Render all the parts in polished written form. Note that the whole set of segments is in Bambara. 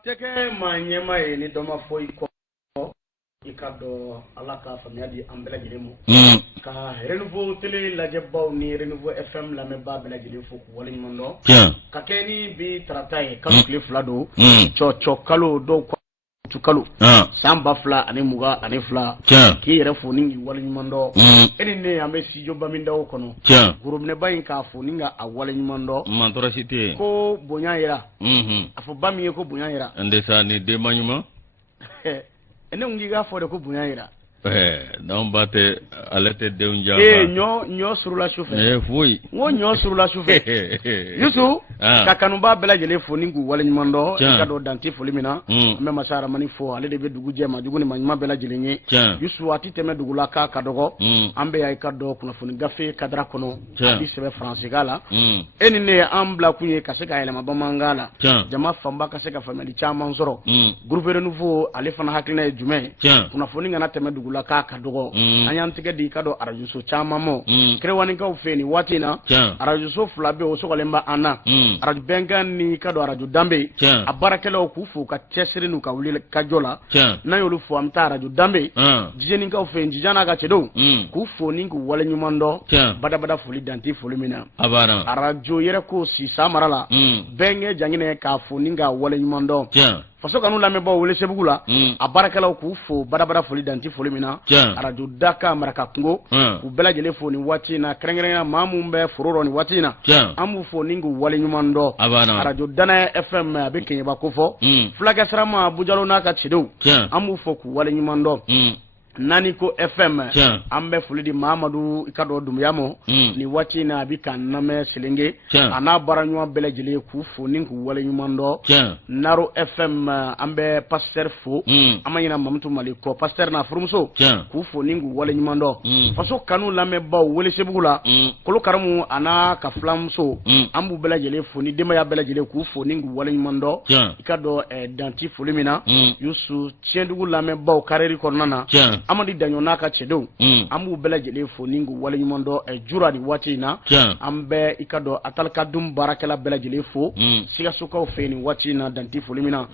Teke manyema ye ni doma foi ko ikado ala ka famiya di an bela gilemu ka renouveau télé la jebaw ni renouveau fm la me ba bela gilemu fo ko wali mondo ka keni bi tratay kalo kle flado cho kalo do tu kalo samba fla ani muga ani fla ki yere fo ni wali mondo eni ne ambe si joba minda o kono groupe ne bayin ka fo ni nga a wali mondo mantora cité ko bonya yira afo bami ko bonya yira ndesa ni de manyuma ene ungi ga fo de ko bonya yira non bate alete de unja nyo surula chauffeur fuyi nyo surula chauffeur yusu ka kanumba bela jele fo ningu wala nyimando ka do danti fo limina me masara mani fo ale de be dugu je ma dugu ni manyima bela jele nye yusu ati teme dugu la ka dogo ambe ya ka do kuna fo ni gafe kadra kono adi sebe français gala eni ne ambla kunye ka se ka ele mabamangala jama famba ka se ka family chama nzoro groupe renouveau ale fana hakina jume kuna fo ni ngana teme dugu la ka dogo anyan tige di ka do arajuso chama mo krewani ka ufeni watina arajuso flabe o sokolemba ana araju bengan ni ka do araju dambe abarakelo ku fu ka tesiri nu ka wuli ka jola na yolu fu amta araju dambe jijeni ka ufeni jijana ka chedo ku fu ni ku wale nyumando bada fuli danti fuli mina abana araju yere ko si samarala benge jangine ka fu ni ga wale nyumando faso kanu lambe bo wele sebugula abarakelo ku fu bada fuli danti fuli mina araju daka maraka kungo ku bela jele fo ni wati na krengrena mamumbe furoro ni wati na amu fo ningu wale nyumando araju dana fm abikenye bakofo flaga sarama bujalo na ka chido amu fo ku wale nyumando nani ko fm ambe fulidi mamadou ikado dumyamo ni wati na bika name silenge ana baranywa bele jele ku fo ninku wale nyumando naro fm ambe pasteur fo amanyina mamtu maliko pasteur na furumso ku fo ninku wale nyumando faso kanu lame baw wele sebugula kolo karamu ana ka flamso ambu bele jele fo ni dema ya bele jele ku fo ninku wale nyumando ikado danti fulimina yusu tiendugu lame baw kareri kornana amadi danyo naka chedo amu bela jele fo ningu wale nyumondo jura di wati na ambe ikado atalka dum barakela bela jele fo siga suka feni wati na danti fo limina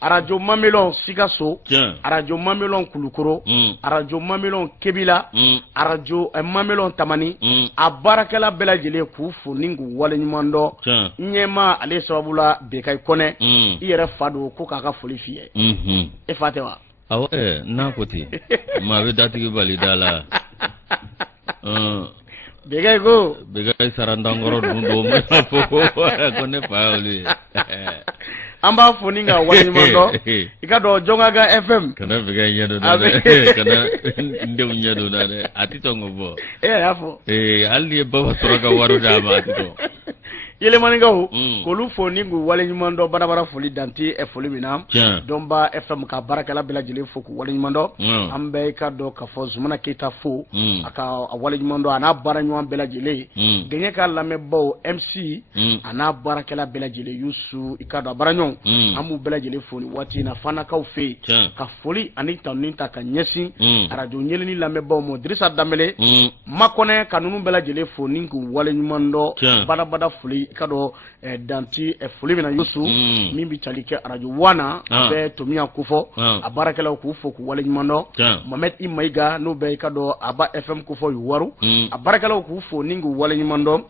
arajo mamelon siga so arajo mamelon kulukoro arajo mamelon kebila arajo mamelon tamani abarakela bela jele ku fo ningu wale nyumondo nyema ale sabula be kay kone iyere fado ko kaka foli fiye e fatewa awo na koti ma be datigi bali dala bega sarandangoro dundo me ko ne pauli amba foninga wani mondo ikado jongaga fm kana bega yedo dale kana ndew nyedo dale atitongo bo yafo alli baba soroga waru dama atito yele maningawo kolu foningu wale nyumando barabara foli danti e foli mina domba fm ka barakala bela jele foku wale nyumando ambe ka do ka fo zumana kita fo aka wale nyumando ana baranyo bela jele genye ka lame bo mc ana barakala bela jele yusu ikado baranyo amu bela jele foni wati na fana ka ufe ka foli ani taninta ka nyesi arajo nyele ni lame bo mo drisa damele makone kanunu bela jele foningu wale nyumando barabara foli kado danti fuli mina yusu mimbi chalike arajo wana be tomia kufo abarakela kufo ku wale nyumando Mohamed Imaiga no be kado aba fm kufo yuwaru abarakela kufo ningu wale nyumando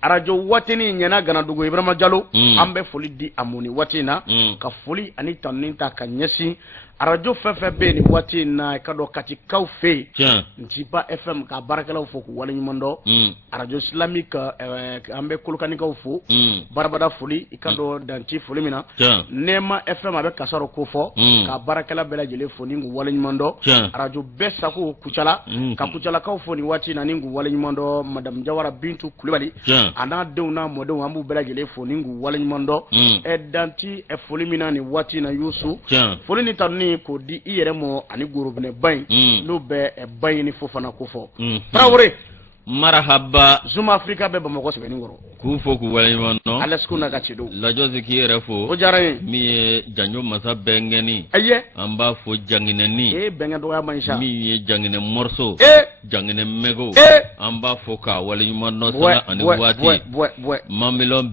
arajo watini nyana gana dugo Ibrahima Jallo ambe foli di amuni watina ka foli ani taninta ka nyesi arajo fefe be ni wati na kado kati kaufe njipa fm ka barakala foku wala nyumondo arajo islamique ambe kulukani kaufu barabada fuli ikado danti fuli mina nema fm abe kasaro kofo ka barakala bela jele foni ngu wala nyumondo arajo besa ko kuchala ka kuchala kaufu ni wati na ningu wala nyumondo madam Jawara Bintu Kulibali ana deuna modo ambu bela jele foni ngu wala nyumondo danti fuli mina ni wati na yusu fuli ni tanni ko di iyere mo ani gurubne bain no be bain ni fofana kufo Traoré marhaba Zuma Africa be bamako sebeni ngoro kufo ku wala nyumondo alaskuna ga chido la jozi ki yere fo o jaraye mi janyo masa bengeni aye amba fo jangine ni benga do ya manisha mi jangine morso jangene mego amba foka wala nyuma no sala ani wati mamilon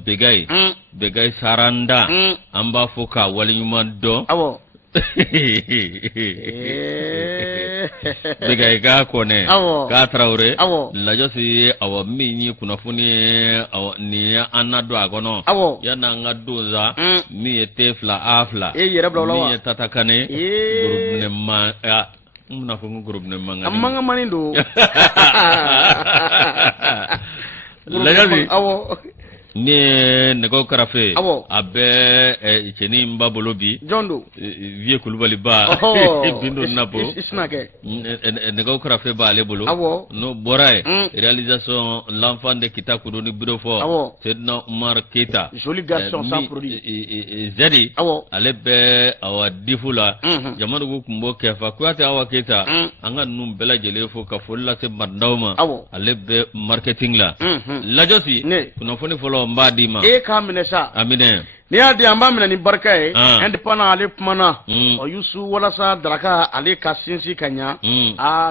begay saranda amba foka wala nyuma do awo begay ga kone ga traure lajo si awo minyi kunafuni awo ni anado agono yana ngaduza mi etefla afla mi tatakane groupe ne ma muna fungu groupe ne manga amanga manindo lajo awo ni nego karafe abe cheni mbabolo bi jondo vie kulubali ba bindo napo isnake nego karafe ba le bolo no boray réalisation l'enfant de Kita Kudoni Brofo c'est no marketa joli garçon sans produit zedi alebe awa difula jamanu go kumbo kefa kwate awa keta anga num bela jele fo ka folla se mandawma alebe marketing la lajosi kuna foni folo mbadima ka minesa amine ni adi amba mina ni barka ye independant ale kumana o yusu wala sa daraka ale ka sinsi kanya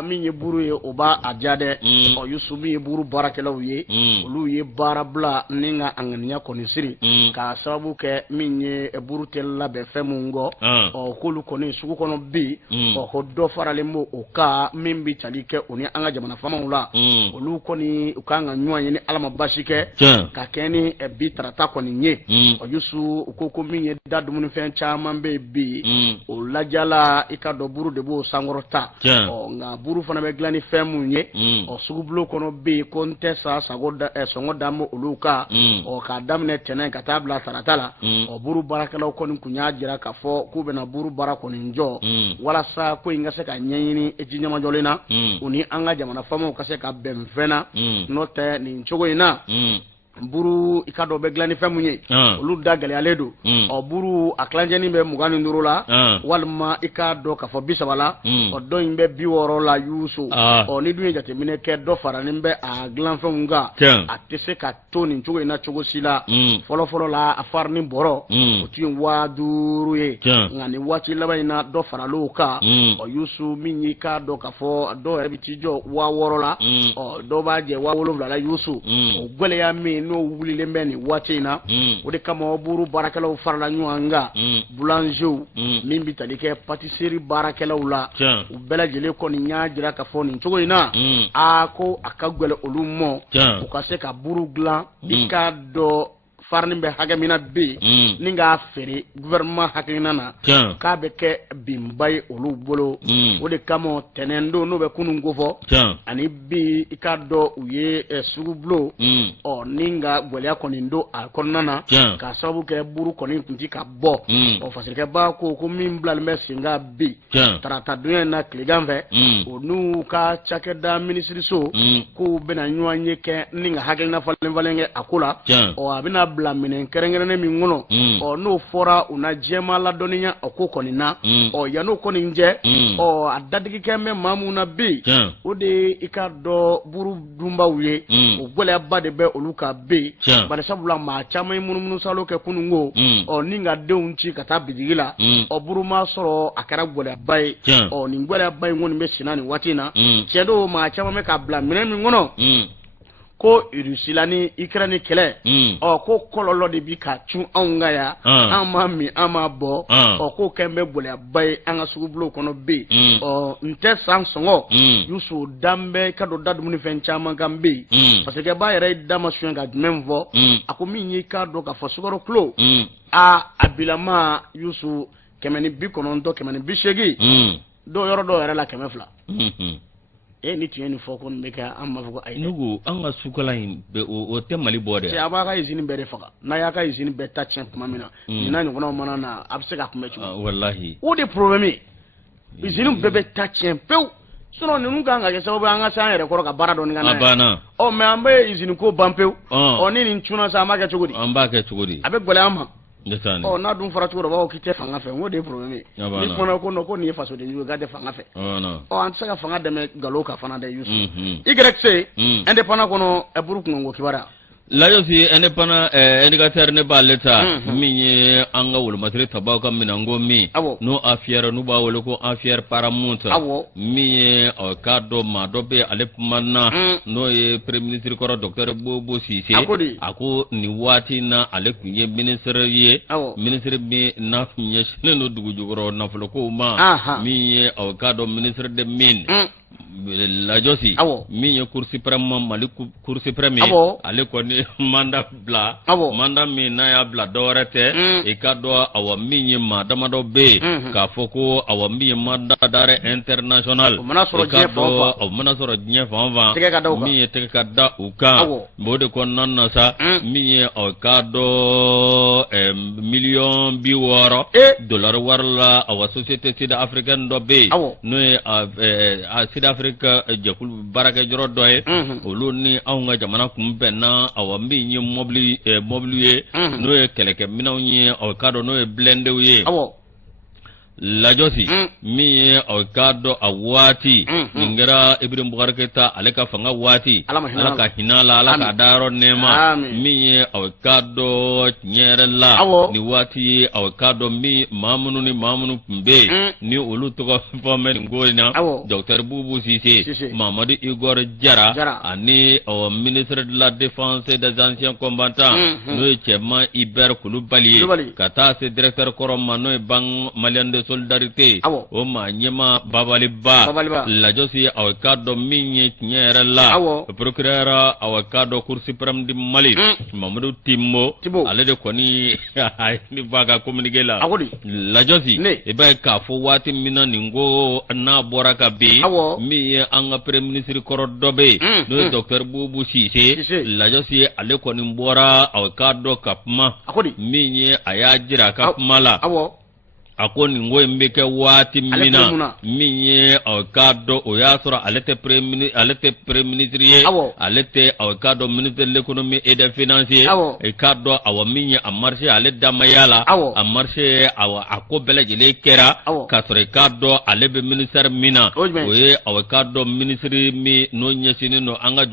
min ye buru ye o ba ajade o yusu min ye buru barakelaw ye olu ye barabla ninga anganiya koni siri ka sababu ke min ye buru tella be femungo o kulu koni sugu kono bi o ho do farale mo o ka min bi talike oni anga jamana famawula olu koni ukanga nywa ye ni alama bashike ka keni bi tarata koni nye o yusu ukoko minye dadumuni fen chaman be bi o lajala ikado buru de bo sangorota o nga buru fana be glani femunye o sugublo kono be kontesa sagoda songoda mo uluka o ka damne tenen ka tabla taratala o buru barakala ko ni kunya jira ka fo kube na buru barako ni njo wala sa ko inga se ka nyanyini ejinya majolena uni anga jamana famo ka se ka bemfena note ni nchogo ina buru ikado be glani femunye olu dagali aledo o buru aklanjeni be mugani ndurula walma ikado ka fo bisabala o do imbe biworo la yusu o ni duye jate mine ke do farani be a glan femunga atese ka toni nchugo ina chugo sila folo la afarni boro o tin waduru ye ngani wachi laba ina do faralo ka o yusu minyi ka do ka fo do ebitijo wa worola o do baje wa wolo la yusu o gwele ya mi no wuli lembeni watina ode kama buru barakalaw farla nyuanga boulanger min bitalike pâtisserie barakalaw la u bela jele ko ni nyaajira ka foni nchogo ina ako akagwele olumo ukase ka buru glan ikado farni be hagamina be ninga fere gouvernement hakina na ka be ke bimbay olu bolo ode kama tenendo no be kunu ngofo ani bi ikado uye sugublo o ninga gwele akoni ndo akonana ka sabu ke buru koni kunti ka bo o fasike ba ko min blal mesinga bi tarata dunya na kligamve onu ka chakeda ministry so ko bena nyuanye ke ninga hakina falenge akula o abina blamine kerengene mi ngono o no fora una jema la doninya o ko konina o ya no koninje o adadigi kemme mamuna bi o de ikado buru dumba wuye o gole abade be oluka be bare sabula ma chama mununu salo ke kunungo o ninga deunchi kata bidigila o buru ma soro akara gole bay o ni gole bay ngoni be sinani watina chedo ma chama me ka blamine mi ngono ko irusilani ikrani kele o ko kololo de bi ka tun anga ya ama mi ama bo o ko kembe bole bay anga sugublo kono be o nte sansongo yusu dambe kado dadumuni fenchama gambe parce que ba yere dama suanga memvo akomi nyi kado ka fosugoro klo abilama yusu kemeni bi kono ndo kemeni bi shegi do yoro do yere la kemefla ni tieni foko mbeka amma foko ay nugo anga sukala be o temali bode ya ba ka izini be refa na ya ka izini be ta chen mamina ina ni gona mana na absega kumechu wallahi o de problème izini be ta chen peu sono ni nunga nga sababu anga sa yere ko ka barado ni ngana abana o me ambe izini ko bampeu o ni nchuna sa ma ka chugudi amba ka chugudi abe gole ama ndesani na dun fara chugoro ba o kite fanga fe ngode problème ni kono ko no ko ni faso de yu ga de fanga fe no an saka fanga de me galo ka fana de yusu y indépendant kono e buru kungo kibara layo si ene pana indicateur ne ba leta mi anga wul matri tabaka minango mi no afiere no ba wol ko afiere paramonta mi o kado ma dobe alep manna no e premier ministre ko docteur Bobo Cissé ako ni wati na ale kunye ministre ye ministre bi na kunye no dugu jugoro na flo ko ma mi o kado ministre de mine la josi mi ye cour suprême mali cour suprême ale ko ni mandat bla mandat mi na ya bla dorete e kado awa mi ma dama do be ka foko awa mi mandat d'arrêt international o mana soro nye fanva mi ye te kada uka bode ko nanna sa mi ye o kado million bi woro dollar warla awa société sud africaine do be no a sud africa jakul baraka joro doye olu ni awnga jamana kumbe na awa mi nye mobli no e keleke minaw nye o kado no e blende ye la josi mi o kado awati ngera Ibrahim Boubacar Keita aleka fanga wati alaka hinala alaka daro nema mi o kado nyerela ni wati o kado mi mamunu kumbe ni olu to fome ngolina docteur Boubou Cissé Mamadou Igor Diarra ani o ministre de la défense des anciens combattants no chema Iber Koulibaly kata se directeur koromano bang malien de solidarité o ma nyema babaliba la josi awakado minye nyere la procureur awakado cour suprême di Mali Mamadou Timbo ale de koni ni baga communiquer la josi e ba ka fo wati mina ningo na boraka be mi anga premier ministre korodobe no docteur Boubou Cissé la josi ale koni mbora awakado kapma minye ayajira kapmala akoni ngoy mbeke wati mina minye awkado oyasura alete premier ministre alete awkado ministre de l'économie et des finances e kado awa minye amarché ale damayala amarché awa akobele jele kera kasore kado alebe ministère mina oye awkado ministre mi no nyesini no anga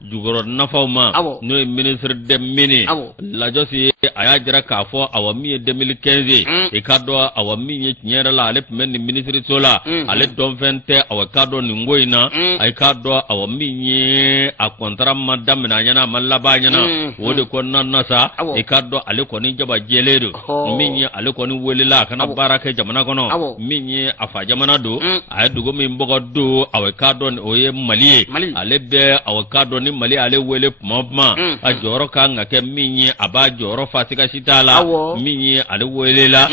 jugoro nafawma no ministre de mine la josi ayajira kafo awa minye 2015 e kado awa minye nyera la ale men ministre sola ale don fente awa kado ni ngoina ay kado awa minye a contrat madame na nyana malaba nyana wode ko nannasa e kado ale ko ni jaba jeledo minye ale ko ni welila kana baraka jamana kono minye afa jamana do ay dugo min bogo do awa kado ni oye mali ale be awa kado ni mali ale wele puma a joro ka ngake minye aba joro fatika sitala minye ale welela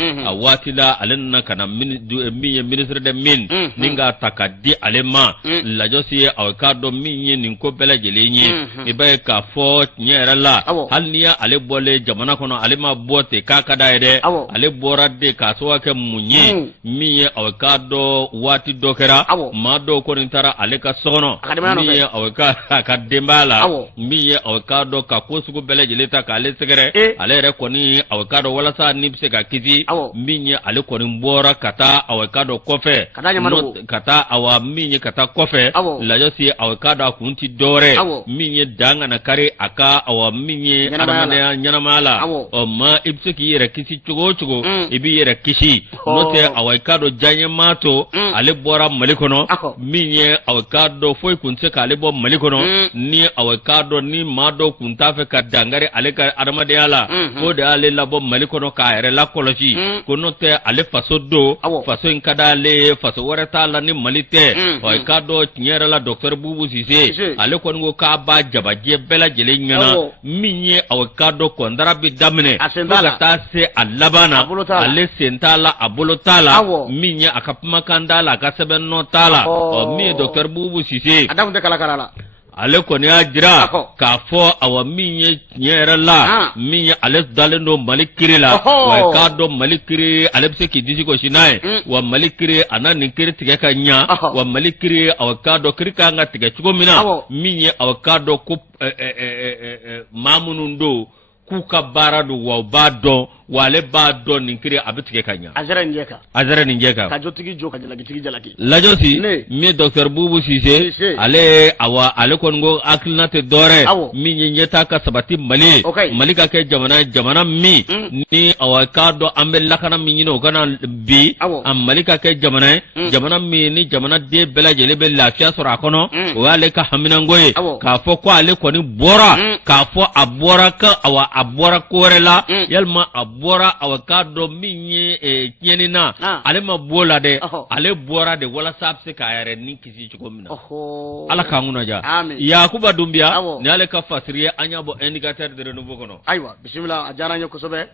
watila alenna kana ministre de mine ninga takadi alema la josi awkado minye ninko bela jelenye ibe ka fo nyera la halniya ale bole jamana kono alema bote kakada ede ale borade ka so ke munye miye awkado wati dokera mado ko nitara ale ka sono miye awka ka dembala miye awkado ka kosugo bela jeleta ka ale segere ale re koni awkado wala sa nipse ka kizi minye ale koni mbora kata awakado kofe kata awa minye kata kofe la josi awakado akunti dore minye danga na kare aka awa minye aramane nyanamala o ma ibsiki yere kisi chugo ibi yere kisi note awakado janye mato ale bora malikono minye awakado foi kunse ka ale bo malikono ni awakado ni mado kuntafe ka dangare ale ka aramade ala ko de ale labo malikono ka yere la koloji ko note ale faso do faso inkadale faso warata la ni malite o kado nyera la docteur Boubou Cissé ale ko ngo ka ba jabaje bela jele nyana minye o kado ko ndarabi damne ko ta se alabana ale sentala abolotala minye akapma kandala ka sebenno tala o mi docteur Boubou Cissé adam de kala ale koni ajira ka fo awa minye nyera la minye ale dalendo malikiri la wa ka do malikiri ale bse ki disi ko shinai wa malikiri anani kiri tige ka nya wa malikiri awa ka do kiri ka nga tige chugo mina minye awa ka do ku mamunundo k'u ka baara don wa u b'a dɔn wa ale b'a dɔn nin kiri a bɛ tigɛ ka ɲa. Azara Njeka. Azara Njeka. Ka jotigi jɔ ka jalakitigi jalaki. Lajosi min ye Dr Bubu Sise ale kɔni ko hakilina tɛ dɔwɛrɛ min ye ɲɛtaa ka sabati Mali ye. Mali ka kɛ jamana min ni k'a dɔn an bɛ lakana min ɲini o kana bi a Mali ka kɛ jamana ye jamana min ni jamanaden bɛɛ lajɛlen bɛ lafiya sɔrɔ a kɔnɔ o y'ale ka haminanko ye k'a fɔ ko ale kɔni bɔra k'a fɔ a bɔra ko wɛrɛ la yalima a bɔra k'a dɔn min ye tiɲɛni na ale ma bɔ la dɛ ale bɔra de walasa a bɛ se k'a yɛrɛ ni kisi cogo min na ala k'an kunnaja Yakuba Dunbiya ni ale ka fasiri ye an y'a bɔ indicateur de renouveau kɔnɔ. Ayiwa bisimila a diyara n ye kosɛbɛ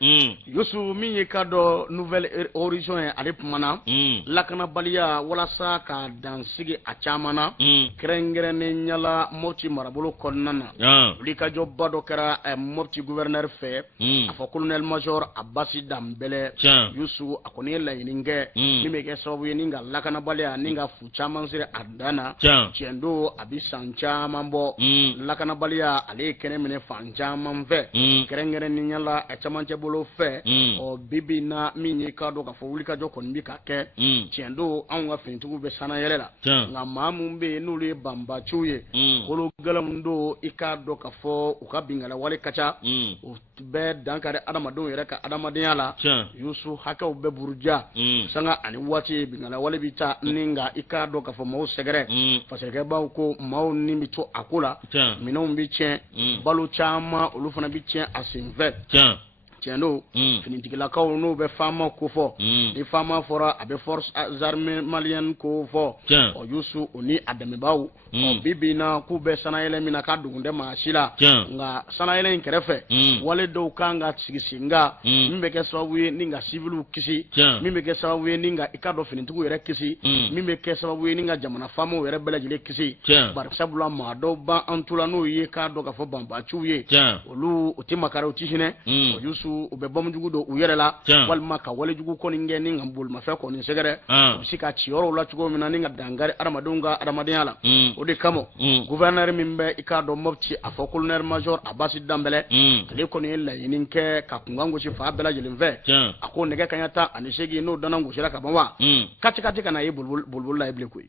Yusu min ye k'a dɔn nouvelle horizon ye ale kumana lakanabaliya walasa ka dansigi a caman na kɛrɛnkɛrɛnnen ɲala Mopti marabolo kɔnɔna na wulikajɔba dɔ kɛra Mopti gouverneur fɛ a fɔ colonel major Abasi Dambɛlɛ Yusu a kɔni ye laɲini kɛ min bɛ kɛ sababu ye ni ka lakanabaliya ni ka fu caman siri a dan na tiɲɛ don a bɛ san caman bɔ lakanabaliya ale ye kɛnɛ minɛ fan caman fɛ kɛrɛnkɛrɛnnen ɲala a camancɛ bolo fɛ bibi na min ye k'a dɔn k'a fɔ wulikajɔ kɔni bɛ ka kɛ tiɲɛ don anw ka finitigiw bɛ sana yɛlɛ la nka maa min bɛ yen n'olu ye banbaciw ye kolo gɛlɛnw don i k'a dɔn k'a fɔ u ka binganni wale ka ca u bɛɛ dankari adamadenw yɛrɛ ka adamadenya la Yusu hakɛw bɛ buruja sanga ani waati binganni wale bɛ taa ni nka i k'a dɔn k'a fɔ maaw sɛgɛrɛ fasikɛbaw ko maaw ni bɛ to a ko la minɛnw bɛ tiɲɛ balo caman olu fana bɛ tiɲɛ a sen fɛ tiɲɛ don finitigilakaw n'u bɛ faama ko fɔ ni faama fɔra a bɛ force armée malienne ko fɔ Yusu o ni a dɛmɛbaaw bibi na k'u bɛ sanayɛlɛ min na k'a dogon tɛ maa si la nka sanayɛlɛ in kɛrɛfɛ wale dɔw kan ka sigi sen kan min bɛ kɛ sababu ye ni ka civiliw kisi min bɛ kɛ sababu ye ni ka i ka dɔn finitigiw yɛrɛ kisi min bɛ kɛ sababu ye ni ka jamana faamaw yɛrɛ bɛɛ lajɛlen kisi bari sabula maa dɔw b'an tula n'o ye k'a dɔn k'a fɔ banbaciw ye olu u tɛ makari u tɛ hinɛ Yusu u bɛ bamujugu don u yɛrɛ la walima ka walejugu kɔni kɛ ni ka bolimafɛn kɔni sɛgɛrɛ u bɛ se ka ci yɔrɔw la cogo min na ni ka dankari adamadenw ka adamadenya la o de kama gouverneur min bɛ i k'a dɔn Mopti a fɔ colonel major Abasi Dambɛlɛ ale kɔni ye laɲini kɛ ka kunkan gosi fa bɛɛ lajɛlen fɛ a ko nɛgɛ kaɲa 18 n'o dana gosira ka ban wa kati kana ye boliboli la ye bilen koyi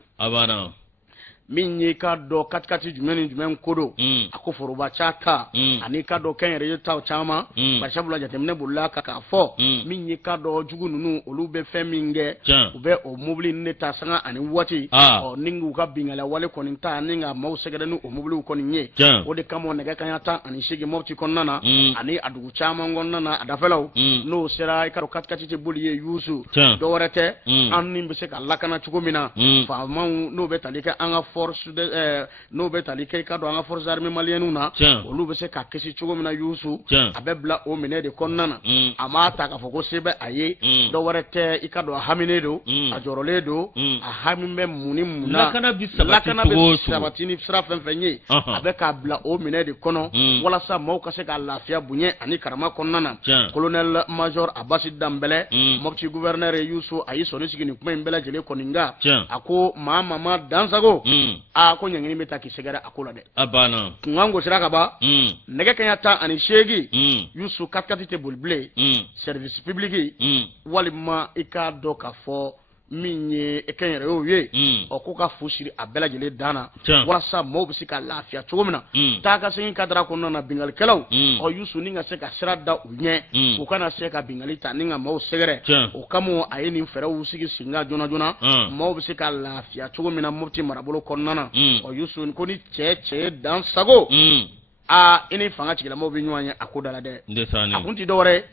min ye k'a dɔn kati jumɛn ni jumɛn ko don a ko forobaca ta ani k'a dɔn kɛnyɛrɛye taw caman bari sabula jateminɛ bolila k'a fɔ min ye k'a dɔn jugu ninnu olu bɛ fɛn min kɛ u bɛ o mobili ne ta sanga ani waati ni k'u ka binganni wale kɔni ta ni ka maaw sɛgɛrɛ ni o mobiliw kɔni ye o de kama nɛgɛ kaɲa 18 Mopti kɔnɔna na ani a dugu caman kɔnɔna na a dafɛlaw n'o sera i ka dɔn kati tɛ boli ye Yusu dɔwɛrɛ tɛ an ni bɛ se ka lakana cogo min na faamaw n'o bɛ tali kɛ an ka n'o bɛ tali kɛ i ka dɔn an ka force armée malienne na olu bɛ se ka kisi cogo min na Yusu a bɛ bila o minɛ de kɔnɔna na a m'a ta k'a fɔ ko se bɛ a ye dɔwɛrɛ tɛ i ka dɔn a haminen don a jɔrɔlen don a hami bɛ mun ni mun na lakana bɛ sabati ni sira fɛn fɛn ye a bɛ k'a bila o minɛ de kɔnɔ walasa maaw ka se ka lafiya bonya ani karama kɔnɔna na colonel major Abasi Dambɛlɛ Mopti gouverneur Yusu a y'i sɔnni sigi nin kuma in bɛɛ lajɛlen kɔni nka a ko maa ma dansago ko ɲangini bɛ taa k'i sɛgɛrɛ a ko la dɛ kunkan gosira ka ban nɛgɛ kaɲa 18 Yusu kati tɛ boli bilen service public walima i k'a dɔn k'a fɔ min ye kɛnyɛrɛyew ye ko ka fu siri a bɛɛ lajɛlen dan na walasa maaw bɛ se ka lafiya cogo min na taa ka segin kadira kɔnɔna na bingalikɛlaw Yusu ni ka se ka sira da u ɲɛ u kana se ka bingali ta ni ka maaw sɛgɛrɛ o kama a ye nin fɛɛrɛw sigi sen kan joona joona maaw bɛ se ka lafiya cogo min na Mopti marabolo kɔnɔna na Yusu ko ni cɛ ye dan sago i ni fanga tigilamɔgɔw bɛ ɲɔgɔn ye a ko da la dɛ a kun tɛ dɔwɛrɛ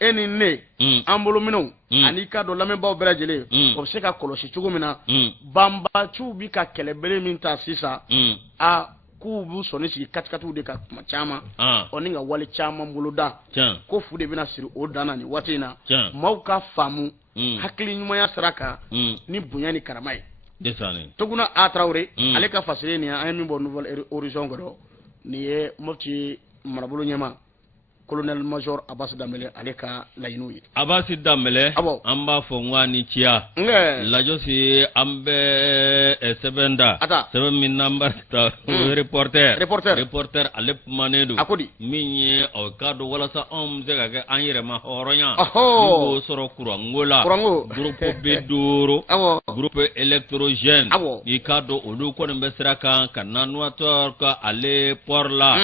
e ni ne an bolo minɛw ani ka dɔn lamɛnbaaw bɛɛ lajɛlen o bɛ se ka kɔlɔsi cogo min na banbaciw bɛ ka kɛlɛbere min ta sisan k'u b'u sɔnni sigi katiw de ka kuma caman ni ka wale caman bolo da ko fu de bɛna siri o dan na nin waati in na maaw ka faamu hakili ɲumanya sira kan ni bonya ni karama ye Tuguna A Tarawele ale ka fasiri nin an ye min bɔ nouvelle horizon kɔrɔ nin ye Mopti marabolo ɲɛma colonel major Abbas Dambele ale ka laɲiniw ye. Abbas Dambele an b'a fɔ n ni ciya lajo si an bɛ sɛbɛn da sɛbɛn min n'an b'a ta reporter ale kumanen don min ye ka dɔn walasa anw bɛ se ka kɛ an yɛrɛ ma hɔrɔnya n'o sɔrɔ kuranko la groupe B5 groupe électrogène i ka dɔn olu kɔni bɛ sira kan ka nanuateur ka ale port la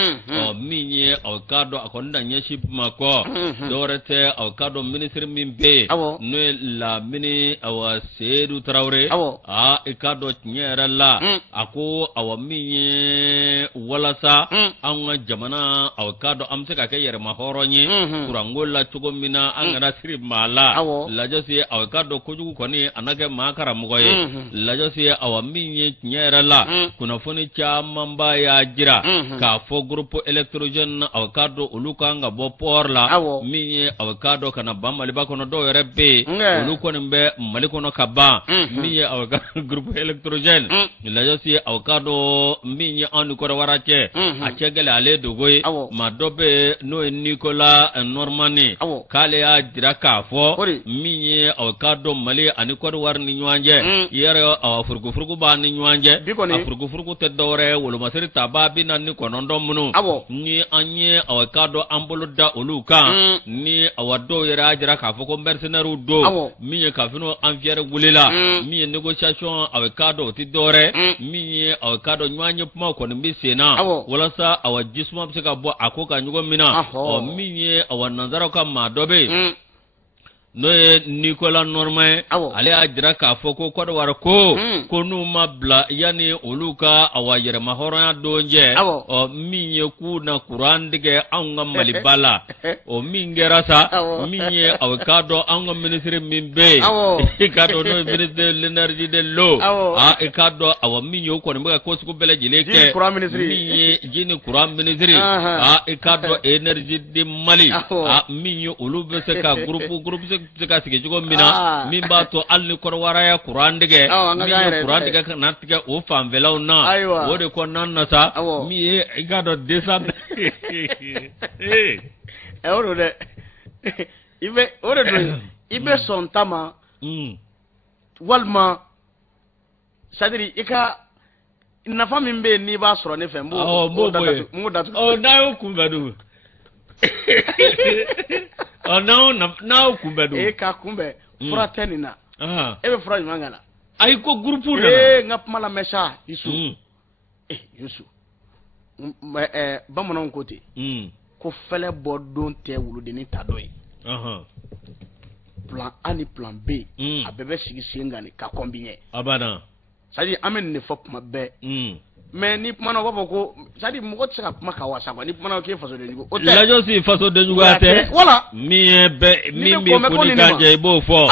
min ye ka dɔn a kɔni da ɲɛsin Bamakɔ dɔwɛrɛ tɛ ka dɔn ministre min bɛ yen n'o ye Lamini Seydou Traoré i ka dɔn tiɲɛ yɛrɛ la a ko min ye walasa an ka jamana ka dɔn an bɛ se ka kɛ yɛrɛma hɔrɔn ye kuranko la cogo min na an kana siri maa la lajɛ si ka dɔn kojugu kɔni a na kɛ maa karamɔgɔ ye lajɛ si min ye tiɲɛ yɛrɛ la kunnafoni camanba y'a jira k'a fɔ groupe électrogène ka dɔn olu kan ka bɔ port la min ye ka dɔn ka na ban Maliba kɔnɔ dɔw yɛrɛ bɛ yen olu kɔni bɛ Mali kɔnɔ ka ban min ye groupe électrogène lajɛ si ka dɔn min ye anw ni Kɔrɔwara cɛ a cɛ gɛlɛn ale dogo ye maa dɔ bɛ n'o ye Nicolas Normani k'ale y'a jira k'a fɔ min ye ka dɔn Mali ani Kɔrɔwari ni ɲɔgɔn cɛ yɛrɛ furugufurugu b'a ni ɲɔgɔn cɛ a furugufurugu tɛ dɔwɛrɛ wolomasiri taba 49 minnu ni an ye ka dɔn an bolo da olu kan ni dɔw yɛrɛ y'a jira k'a fɔ ko mercenaires don min ye kafino envière wulila min ye négociation ka dɔn o tɛ dɔwɛrɛ min ye ka dɔn ɲɔgɔn ye kuma kɔni bɛ sen na walasa jisuma bɛ se ka bɔ a ko ka ɲɔgɔn min na min ye nanzaraw ka maa dɔ bɛ yen n'o ye Nicolas Normand ale y'a jira k'a fɔ ko Kɔrɔwari ko n'u ma bila yanni olu ka yɛrɛma hɔrɔnya don cɛ min ye k'u na kuran tigɛ anw ka Maliba la min kɛra sa min ye k'a dɔn anw ka ministre min bɛ yen k'a dɔn n'o ye ministre de l'énergie de l'eau k'a dɔn min ye o kɔni bɛ ka ko sugu bɛɛ lajɛlen kɛ min ye ji ni kuran ministre k'a dɔn énergie de Mali min ye olu bɛ se ka groupe se ka sigi cogo min na min b'a to hali ni Kɔrɔwara ya kuran tigɛ min ye kuran tigɛ ka na tigɛ o fanfɛlaw na o de kɔnɔna na sa min ye i ka dɔn décembre o do dɛ o de don i bɛ sɔn ta ma walima c'est-à-dire i ka nafa min bɛ yen n'i b'a sɔrɔ ne fɛ n b'o datugu n'a y'o kunbɛn dun n'aw kunbɛn dun ka kunbɛn fura tɛ nin na e bɛ fura ɲuman kan na ayi ko groupe nana n ka kuma lamɛn sa Yusu bamananw ko ten ko fɛlɛ bɔ don tɛ wuludennin ta dɔ ye plan A ni plan B a bɛɛ bɛ sigi sen kan ka combiner abada c'est-à-dire an bɛ nin de fɔ kuma bɛɛ mais ni kuma na o b'a fɔ ko c'est-à-dire mɔgɔ tɛ se ka kuma ka wasa quoi ni kuma na k'e fasoden jugu o tɛ lajɛ si fasoden juguya tɛ voilà min bɛ foli kan jɛ i b'o fɔ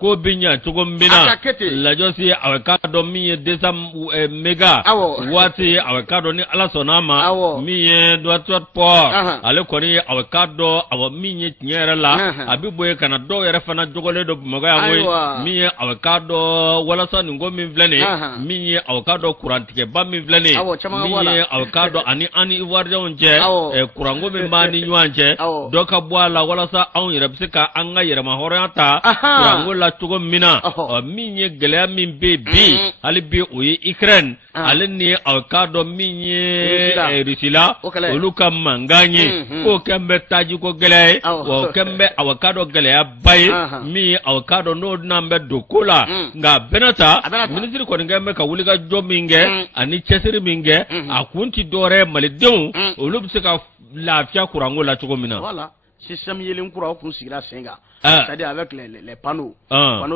ko bɛ ɲɛ cogo min na lajɛ si ka dɔn min ye décembre méga waati ka dɔn ni Ala sɔnna ma min ye Douartois port ale kɔni ka dɔn min ye tiɲɛ yɛrɛ la a bɛ bɔ yen ka na dɔw yɛrɛ fana jogolen don Bamakɔ yan koyi min ye ka dɔn walasa nin ko min filɛ nin ye min ye ka dɔn kurantigɛba min filɛ min ye ka dɔn ani ivoiriens cɛ kuranko min b'a ni ɲɔgɔn cɛ dɔ ka bɔ a la walasa anw yɛrɛ bɛ se ka an ka yɛrɛma hɔrɔnya ta kuranko la cogo min na min ye gɛlɛya min bɛ bi hali bi o ye Ukraine ale ni ka dɔn min ye Russie la olu ka mankan ye k'o kɛn bɛ tajiko gɛlɛya ye wa o kɛn bɛ ka dɔn gɛlɛyaba ye min ka dɔn n'o n'an bɛ don ko la nka bɛnɛ ta minisiri kɔni kɛn bɛ ka wuli ka jɔ min kɛ ani cɛsiri min kɛ a kun ti dɔwɛrɛ malidenw olu bɛ se ka lafiya kuranko la cogo min na voilà système yelen kura o kun sigira sen kan c'est-à-dire avec les panneaux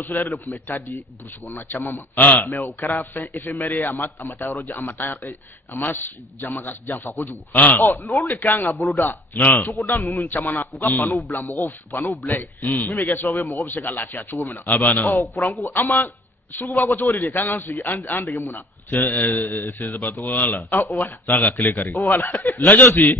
solaires de tun bɛ taa di burusi kɔnɔna caman ma mais o kɛra fɛn éphémère ye a ma taa yɔrɔ a ma janfa kojugu olu de kan ka boloda cogoda ninnu caman na u ka panneaux bila panneaux bila yen min bɛ kɛ sababu ye mɔgɔ bɛ se ka lafiya cogo min na kuranko an ma suguba ko cogo de k'an ka sigi an dege mun na sensabatɔgɔya la voilà saa ka kile kari voilà lajɛ si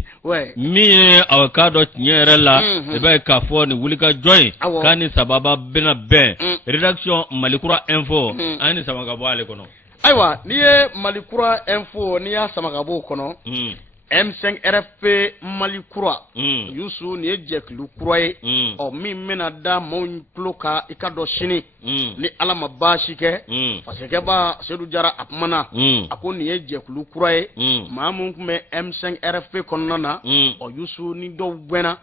min ye ka dɔn tiɲɛ yɛrɛ la i b'a ye k'a fɔ nin wuli ka jɔ in k'a ni sababa bɛna bɛn rédaction Malikura info an ye nin sama ka bɔ ale kɔnɔ ayiwa n'i ye Malikura info n'i y'a sama ka bɔ o kɔnɔ M5 RFP Mali kura Youssou ni ye jɛkulu kura ye min mena da maaw tulo ka i ka dɔ sini ni Ala ma baasi kɛ fasikɛba Seydou Jara a kumana a ko nin ye jɛkulu kura ye maa mun tun bɛ M5 RFP kɔnɔna na Youssou ni dɔw bɛnna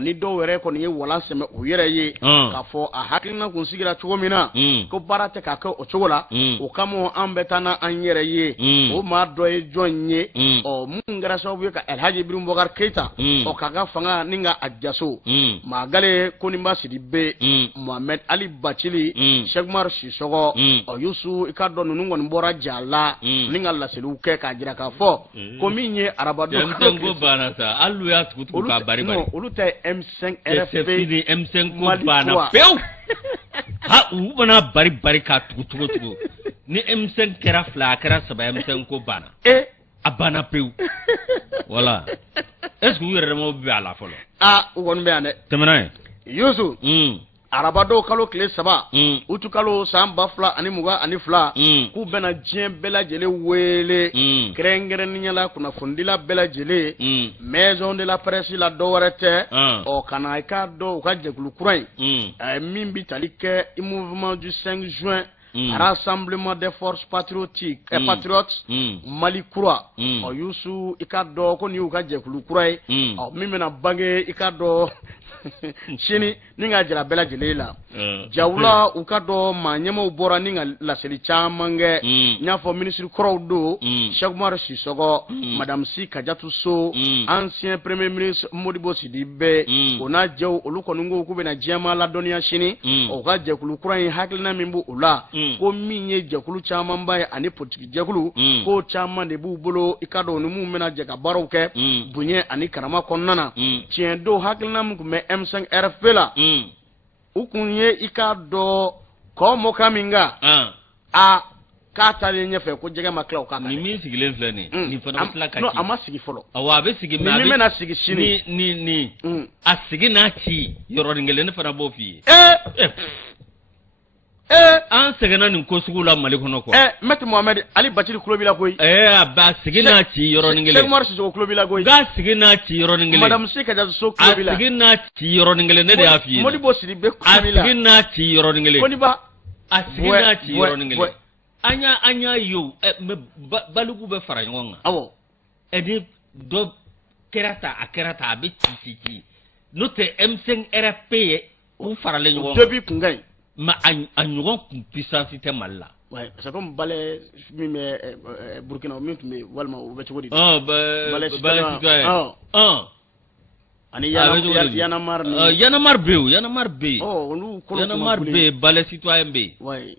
ni dɔw yɛrɛ kɔni ye walan sɛmɛ u yɛrɛ ye k'a fɔ a hakilina kun sigira cogo min na ko baara tɛ k'a kɛ o cogo la o kama an bɛ taa n'an yɛrɛ ye o maa dɔ ye jɔn ye mun kɛra sababu ye ka Elhaji Ibrahim Boubacar Keita k'a ka fanga ni ka a jaso Magale Konimba Sidibe Mohamed Ali Bacili Cheikh Umar Sissogo Youssou i ka dɔn ninnu kɔni bɔra jala ni ka laseliw kɛ k'a jira k'a fɔ ko min ye arabadon ko banna sa alu y'a tugu k'a bari bari olu tɛ M5 RFP M5 ko banna pewu ha u bana bari bari k'a tugu ni M5 kɛra 2 a kɛra 3 M5 ko banna a banna pewu voilà est-ce que u yɛrɛ dama bɛ a la fɔlɔ u kɔni bɛ yan dɛ tɛmɛna ye Youssou arabadon kalo tile 3 utu kalo san 2022 k'u bɛna diɲɛ bɛɛ lajɛlen wele kɛrɛnkɛrɛnnenya la kunnafondila bɛɛ lajɛlen maison de la presse la dɔwɛrɛ tɛ kana i k'a dɔn u ka jɛkulu kura in min bɛ tali kɛ mouvement du 5 juin Rassemblement des forces patriotiques patriotes Mali kura Youssou i ka dɔn ko nin y'u ka jɛkulu kura ye min bɛna bange i ka dɔn sini ni ka jira bɛɛ lajɛlen la jawula u ka dɔn maa ɲɛmaw bɔra ni ka laseli caman kɛ n y'a fɔ ministre kɔrɔw don Cheikh Umar Sissogo Madame Si Kadiatou Sow ancien premier ministre Modibo Sidibe o n'a jɛw olu kɔni ko k'u bɛna diɲɛma ladɔnniya sini u ka jɛkulu kura in hakilina min b'u la ko min ye jɛkulu camanba ye ani politique jɛkulu ko caman de b'u bolo i ka dɔn ni mun bɛna jɛ ka baaraw kɛ bonya ani karama kɔnɔna na tiɲɛ don hakilina min tun bɛ M5 RFP la u kun ye i ka dɔn kɔ mɔka min kan k'a taalen ɲɛfɛ ko jɛgɛ ma tila o kan ni min sigilen filɛ nin fana bɛ tila ka ci a ma sigi fɔlɔ a bɛ sigi mais min bɛna sigi sini ni a sigi n'a ci yɔrɔnin kelen ne fana b'o f'i ye an sɛgɛnna nin ko sugu la Mali kɔnɔ quoi Maître Mohamed Ali Bacili kulo b'i la koyi a ba sigi n'a ci yɔrɔnin kelen Cheikh Umar Sissogo kulo b'i la koyi ga sigi n'a ci yɔrɔnin kelen Madame Si Kadiatou Sow kulo b'i la a sigi n'a ci yɔrɔnin kelen ne de y'a f'i ye Modibo Sidibe kulo b'i la a sigi n'a ci yɔrɔnin kelen Koniba a sigi n'a ci yɔrɔnin kelen an y'a ye o mais Baliku bɛ fara ɲɔgɔn kan awɔ ni dɔ kɛra ta a bɛ ci n'o tɛ M5 RFP ye u faralen ɲɔgɔn kan depuis kunkan mais a ɲɔgɔn kun puissance tɛ Mali la c'est comme Balɛ min bɛ Burkina min tun bɛ walima u bɛ cogo di Balɛ citoyen ani Yanamar Yanamar bɛ yen Yanamar bɛ yen Balɛ citoyen bɛ yen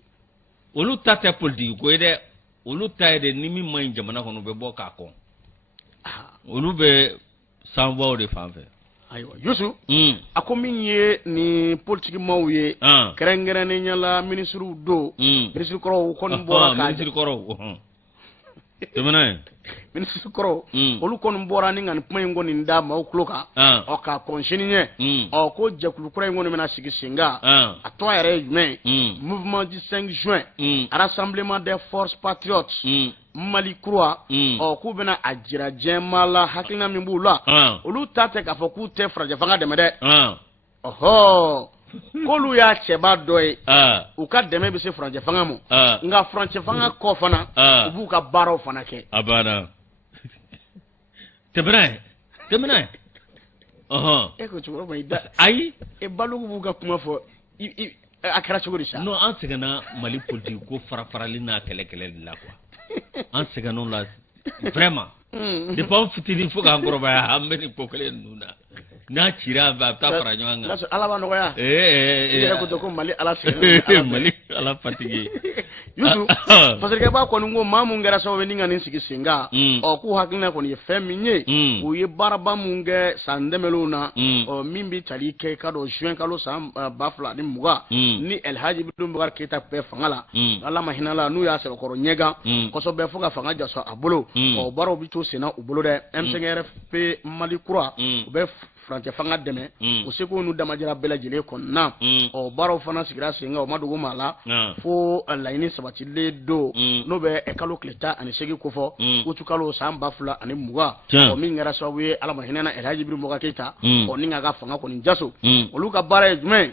olu ta tɛ politique ko ye dɛ olu ta ye de ni min man ɲi jamana kɔnɔ u bɛ bɔ k'a kɔn olu bɛ sanbɔw de fan fɛ ayiwa Youssou a ko min ye ni politique maaw ye kɛrɛnkɛrɛnnenya la ministrew don ministre kɔrɔw kɔni bɔra ka ministre kɔrɔw tɛmɛna ye ministre kɔrɔw olu kɔni bɔra ni ka nin kuma in kɔni da maaw tulo kan k'a kɔn sini ɲɛ ko jɛkulu kura in kɔni bɛna sigi sen kan a tɔgɔ yɛrɛ ye jumɛn mouvement du 5 juin rassemblement des forces patriotes Mali kura k'u bɛna a jira jɛma la hakilina min b'u la olu ta tɛ k'a fɔ k'u tɛ farajɛ fanga dɛmɛ dɛ k'olu y'a cɛba dɔ ye u ka dɛmɛ bɛ se farajɛ fanga ma nka farajɛ fanga kɔ fana u b'u ka baaraw fana kɛ a banna tɛmɛna ye e ko cɛkɔrɔba i da ayi Baliku b'u ka kuma fɔ a kɛra cogo di sa non an sɛgɛnna Mali politique ko farafarali n'a kɛlɛ de la quoi an sɛgɛnn'o la vraiment depuis an fitinin fo k'an kɔrɔbaya an bɛ nin ko kelen ninnu na n'a cira an fɛ a bɛ taa fara ɲɔgɔn kan Ala b'a nɔgɔya i yɛrɛ ko ten ko Mali Ala sɛgɛn Mali Ala fatigué Youssou fasikɛba kɔni ko maa mun kɛra sababu ye ni ka nin sigi sen kan k'u hakilina kɔni ye fɛn min ye u ye baaraba mun kɛ san dɛmɛlenw na min bɛ tali kɛ ka dɔn juin kalo san 2020 ni Elhaji Ibrahim Boubacar Keita bɛɛ fanga la Ala ma hinɛ la n'u y'a sɛbɛkɔrɔ ɲɛgan kosɛbɛ fo ka fanga jaso a bolo baaraw bɛ to senna u bolo dɛ M5 RFP Mali kura u bɛ furancɛ fanga dɛmɛ o se ko n'u damajira bɛɛ lajɛlen kɔnɔna ɔ baaraw fana sigira sen kan o ma dogo maa la fo laɲini sabatilen don n'o bɛ kalo tile 18 kofɔ utu kalo san 2020 ɔ min kɛra sababu ye ala ma hinɛna Elhaji Ibrim Boubacar Keita ɔ ni ka fanga kɔni jaso olu ka baara ye jumɛn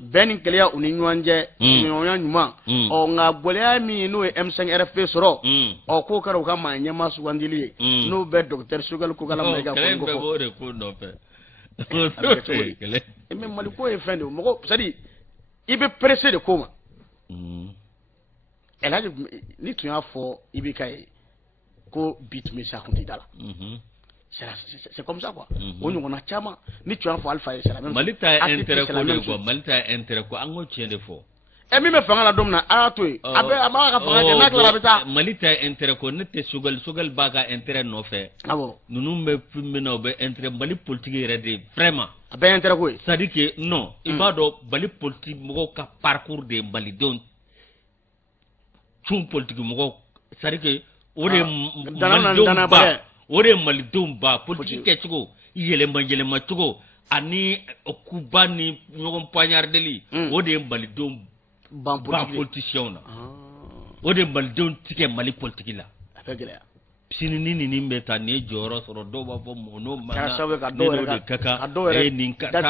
bɛn ni kɛlɛya u ni ɲɔgɔn cɛ ɲɔgɔnya ɲuman ɔ nka gɛlɛya min n'o ye M5 RFP sɔrɔ ɔ k'o kɛra u ka maa ɲɛmaa sugandili ye n'o bɛ docteur Sogɛl Kokala Mayiga ko mais Mali ko ye fɛn de mɔgɔ c'est à dire i bɛ pressé de ko ma Elhaji ni tun y'a fɔ IBK ye ko bi tun bɛ sa kun tɛ da la c'est comme ça quoi o ɲɔgɔnna caman ni tun y'a fɔ Alpha ye c'est la même Mali ta intérêt ko le quoi Mali ta intérêt ko an ko tiɲɛ de fɔ min bɛ fanga la don min na a y'a to yen a b'a ka fanga kɛ n'a tilara a bɛ taa Mali ta intérêt ko ne tɛ Sogɛl b'a ka intérêt nɔfɛ ninnu bɛ film min na o bɛ intérêt Mali politique yɛrɛ de vraiment a bɛɛ intérêt ko ye c'est à dire que non i b'a dɔn Mali politique mɔgɔw ka parcours de malidenw tun politique mɔgɔw c'est à dire que o de ye malidenw ba politique kɛcogo yɛlɛma cogo ani kuba ni ɲɔgɔn poignardeli o de ye malidenw ban politiciens na o de ye malidenw tigɛ Mali politique la a bɛ gɛlɛya sini ni bɛ taa ni jɔyɔrɔ sɔrɔ dɔw b'a fɔ n'o ma na ne de ka kan nin ka aw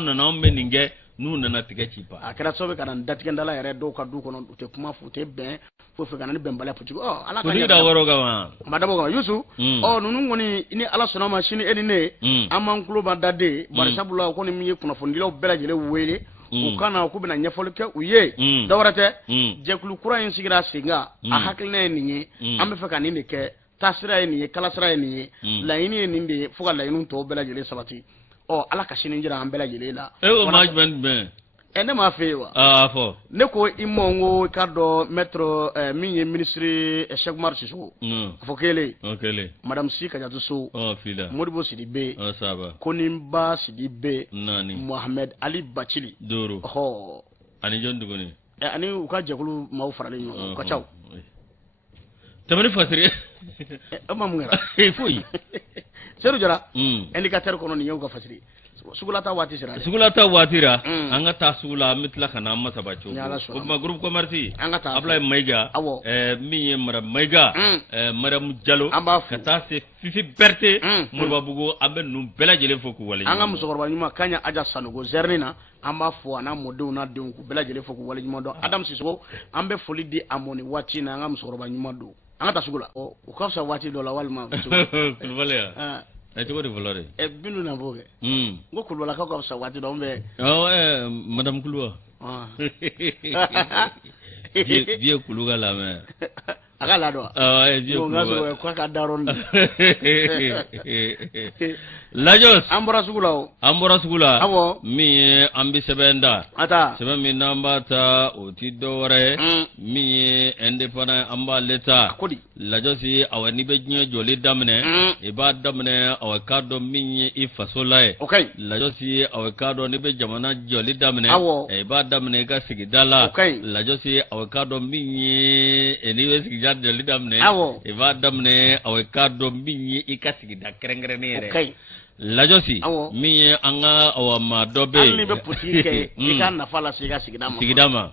nana anw bɛ nin kɛ n'u nana tigɛ ci pa a kɛra sababu ka na datigɛndala yɛrɛ dɔw ka du kɔnɔ u tɛ kuma fɔ u tɛ bɛn fo fɛ ka na ni bɛnbaliya politique ala ka da wɔɔrɔ kama a ma dabɔ kama Youssou ninnu kɔni ni ala sɔnna ma sini e ni ne an m'an tulo ma da den bari sabula kɔni min ye kunnafonidilaw bɛɛ lajɛlen wele u kana k'u bɛna ɲɛfɔli kɛ u ye dɔwɛrɛ tɛ jɛkulu kura in sigira sen kan a hakilina ye nin ye an bɛ fɛ ka nin de kɛ taasira ye nin ye kalasira ye nin ye laɲini ye nin de ye fo ka laɲiniw tɔw bɛɛ lajɛlen sabati ala ka sini jira an bɛɛ lajɛlen la ne m'a fɛ yen wa fɔ ne ko i ma ko k'a dɔn maître min ye ministre Cheikh Oumar Sissoko a fɔ kelen madame Si Kadiatou Sow Modibo Sidibe Koninba Sidibe Mohamed Ali Bachili ani jɔn tuguni ani u ka jɛkulu maaw faralen ɲɔgɔn u ka ca tɛmɛni fasiri ma mun kɛra foyi Seydou Jara indicateur kɔnɔ nin ye u ka fasiri sugulata waati sera sugulata waati ra an ka taa sugu la an bɛ tila ka na an ma saba cogo o kuma groupe commerce an ka taa Ablaye Mayiga min ye Madame Mayiga Madame Diallo ka taa se Fifi Berté Moribabugu an bɛ ninnu bɛɛ lajɛlen fo k'u waleɲuman an ka musokɔrɔba ɲuman Kaɲa Aja Sanogo Zerni na an b'a fɔ a n'a mɔdenw n'a denw k'u bɛɛ lajɛlen fo k'u waleɲuman dɔn Adam Sissoko an bɛ foli di a mɔ nin waati in na an ka musokɔrɔba ɲuman don an ka taa sugu la u ka fisa waati dɔ la walima kulubaliya cogo di fɔlɔ de bindu na b'o kɛ n ko kulubalakaw ka fisa waati dɔ an bɛ Madame Kuluba vieux kulu ka lamɛn a ka ladɔn vieux kulu k'a ka darɔ Lajos an bɔra sugu la an bɔra sugu la min ye an bɛ sɛbɛn da sɛbɛn min n'an b'a ta o ti dɔwɛrɛ ye min ye indépendant an b'ale ta Lajosi awɔ n'i bɛ diɲɛ jɔli daminɛ i b'a daminɛ awɔ k'a dɔn min ye i faso la ye Lajosi awɔ k'a dɔn n'i bɛ jamana jɔli daminɛ i b'a daminɛ i ka sigida la Lajosi awɔ k'a dɔn min ye n'i bɛ sigida jɔli daminɛ i b'a daminɛ awɔ k'a dɔn min ye i ka sigida kɛrɛnkɛrɛnnen yɛrɛ Lajosi min ye an ka maa dɔ bɛ yen hali n'i bɛ politique kɛ i ka nafa lase i ka sigida ma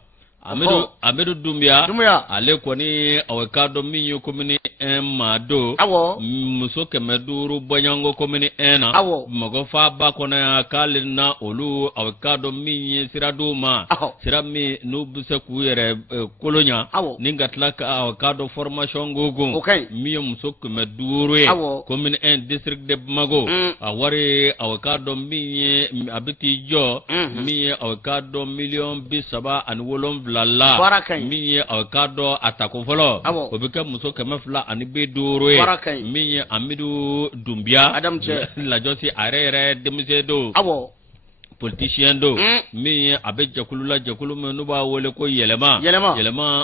Amidu Dumbuya ale kɔni awɔ k'a dɔn min ye commune 1 maa don muso 500 bɔɲango commune 1 na Bamakɔ faaba kɔnɔ yan k'ale na olu awɔ k'a dɔn min ye sira d'u ma sira min n'u bɛ se k'u yɛrɛ kolonya ni ka tila awɔ k'a dɔn formation gogon min ye muso 500 ye commune 1 district de Bamako a wari awɔ k'a dɔn min ye a bɛ t'i jɔ min ye awɔ k'a dɔn $37,7 min ye awɔ k'a dɔn a tako fɔlɔ o bɛ kɛ muso 250 ye min ye Amidu Dumbuya Lajosi a yɛrɛ denmisɛn don politicien do mi abe jakulu la jakulu me no ba wole ko yelema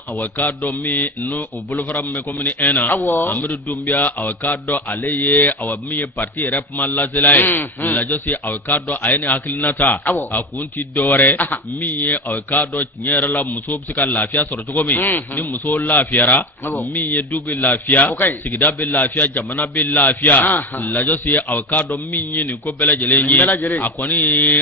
awakado mi no obulofara me ko mini ena Amadou Doumbia awakado aleye awami parti rep malazelai la josi awakado ayene haklinata akunti dore mi awakado nyera la muso psika lafia soroto ko mi ni muso lafiara mi dubi lafia sigida be lafia jamana be lafia la josi awakado mi ni ko bela jelenyi akoni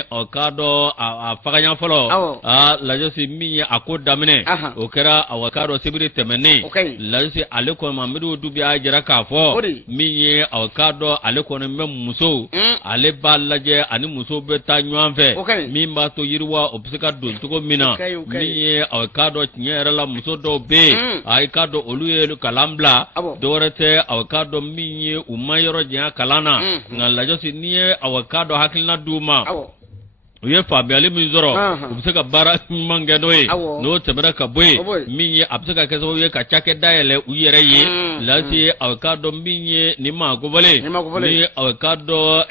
awakado afaganya folo la josi mi akodamine okera awakado sibiri temene la josi aleko Mamadou Doumbia jira kafo mi awakado aleko ne muso ale balaje ani muso be ta nywanfe mi mba to yirwa opsika don to mina mi awakado nyera la muso do be ay kado oluye kalambla dorete awakado mi umayoro nya kalana ngala josi ni awakado hakilna duma uye fabi ali mizoro ubiseka bara mangendoe no temera kaboy minye abiseka keso uye kachake daele uyere ye lati awakado minye ni magobole ni awakado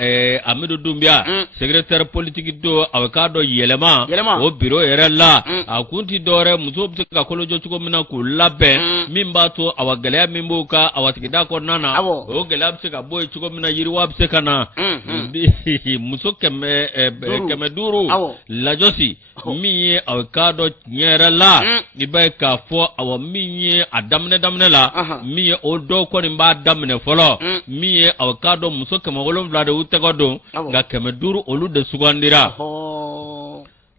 Amadou Doumbia secrétaire politique do awakado yelema o bureau erela akunti dore muso ubiseka kolojo chuko mina ku labe mimba to awagale mimbuka awatikida ko nana o gele abiseka boy chuko mina yiri wabiseka na muso keme duru la josi miye awakado nyera la ibe ka fo awa miye adamne la miye odo ko ni ba damne folo miye awakado muso kama wolom vlade utegodo ga keme duru olu de sugandira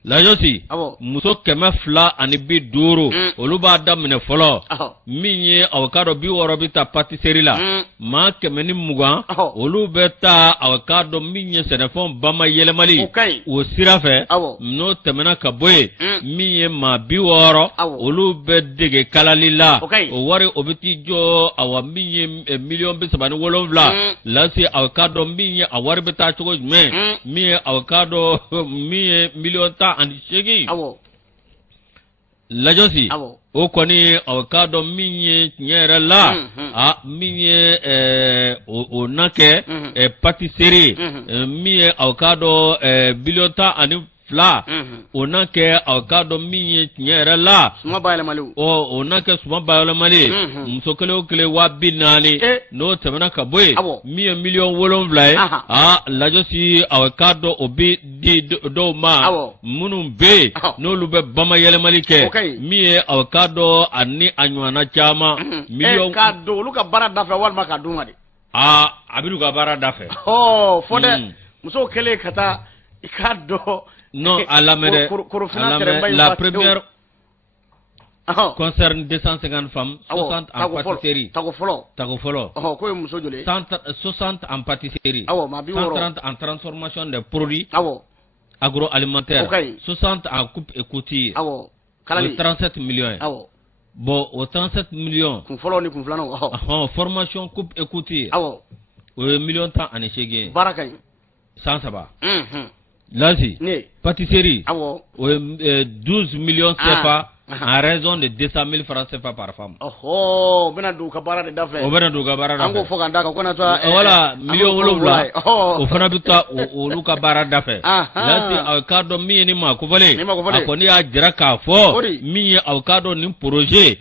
la josi muso keme fla ani bi duru olu ba damne folo miye awakado bi woro bi ta patisserie la ma keme ni mugan olu beta awakado miye senefon bama yelemali o sirafe no temena kaboy miye ma bi woro olu be dege kalalila o wari obiti jo awa miye million bi sabani wolonvla lasi awakado miye awari beta chogo me miye awakado miye million ta and shegi la josi o koni awakado minye nyera la minye o nake patisserie minye awakado bilota ani fla onake awakado minye nyera la suma bayala malu onake suma bayala mali musokele okele wa binali no temana kaboy miye million wolonvla la josi awakado obi di do ma munum be no lube bama yele malike miye awakado ani anywana chama million kado luka bara dafe walma kaduma de abidu ka bara dafe fode musokele kata ikado non, la première concerne 250 femmes, 60 en pâtisserie. Tagofolo. 60 en pâtisserie. 130 en transformation de produits agroalimentaires. 60 en coupe et couture. 37 millions. Bon, au 37 millions. Formation coupe et couture. 1 million temps en échec. Sans savoir. Là-ci, pâtisserie, 12 millions CFA en raison de 200 000 francs CFA par femme. Bena du kabara de dafe. Bena du kabara dafe. Ango foka ndaka kona toa. Voilà, million wolofla. Ofana bita olu kabara dafe. Là-ci, awakado miye ni makuvale. Akoni a jira kafo. Miye awakado ni projet.